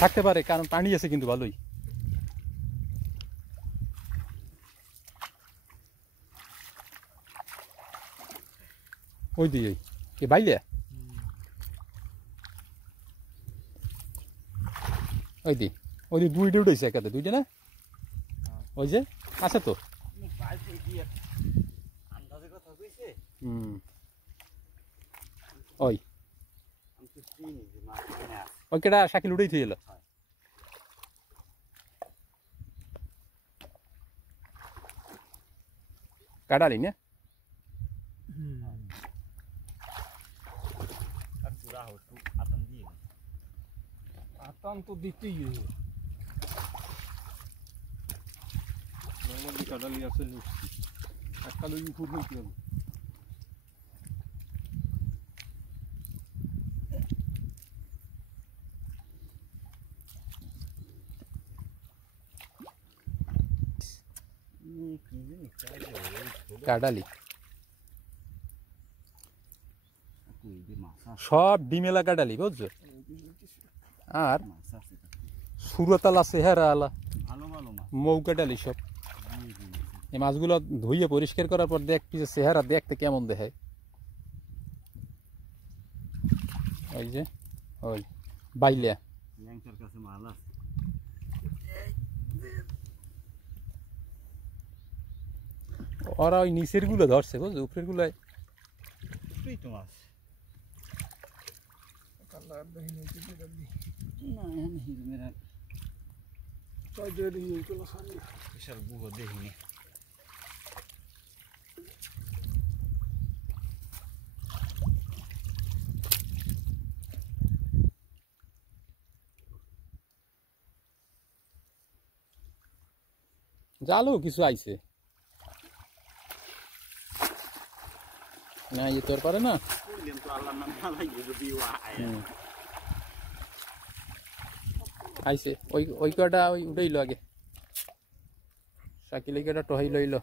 থাকতে পারে, কারণ পানি আছে কিন্তু ভালোই। ওই দিয়ে কে বাইলে ওই দি দুইটা উঠেছে একাতে, দুইটা না ওই যে আছে তো। ওই ওই কেটা শাকিল উঠেই থুই এলো। কাটালি না আতান তো দিতেই নর্মালি কাটালি আছে একটা লই উপর হইতে হবে। কাটালি সব ডিমেলা কাটালি বুঝছো। আর সুরতাল আছে হেরা আলা মৌ কাটালি সব। এই মাছগুলো ধুইয়ে পরিষ্কার করার পর দেখ পিছে চেহারা দেখতে কেমন দেখে। ওই যে ওই বাইলে ওরা ওই নিচের গুলো ধরছে বুঝছো, উপরের গুলোয় তো মাছ দেখিনি। জালও কিছু আইছে না, ইয়ে তোর পারে না আইছে ওই ওই কটা ওই উঠাইলো আগে শাকিল, ওই কটা টহাই লইল।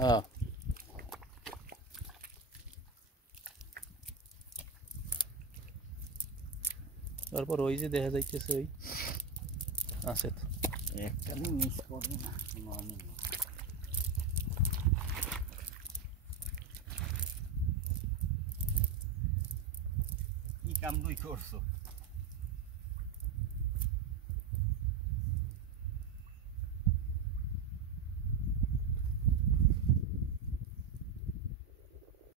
হ্যাঁ তারপর ওই যে দেখা যাইতেছে ওই আছে তো একটা মিস করবে না। কি কাম দুই করছো?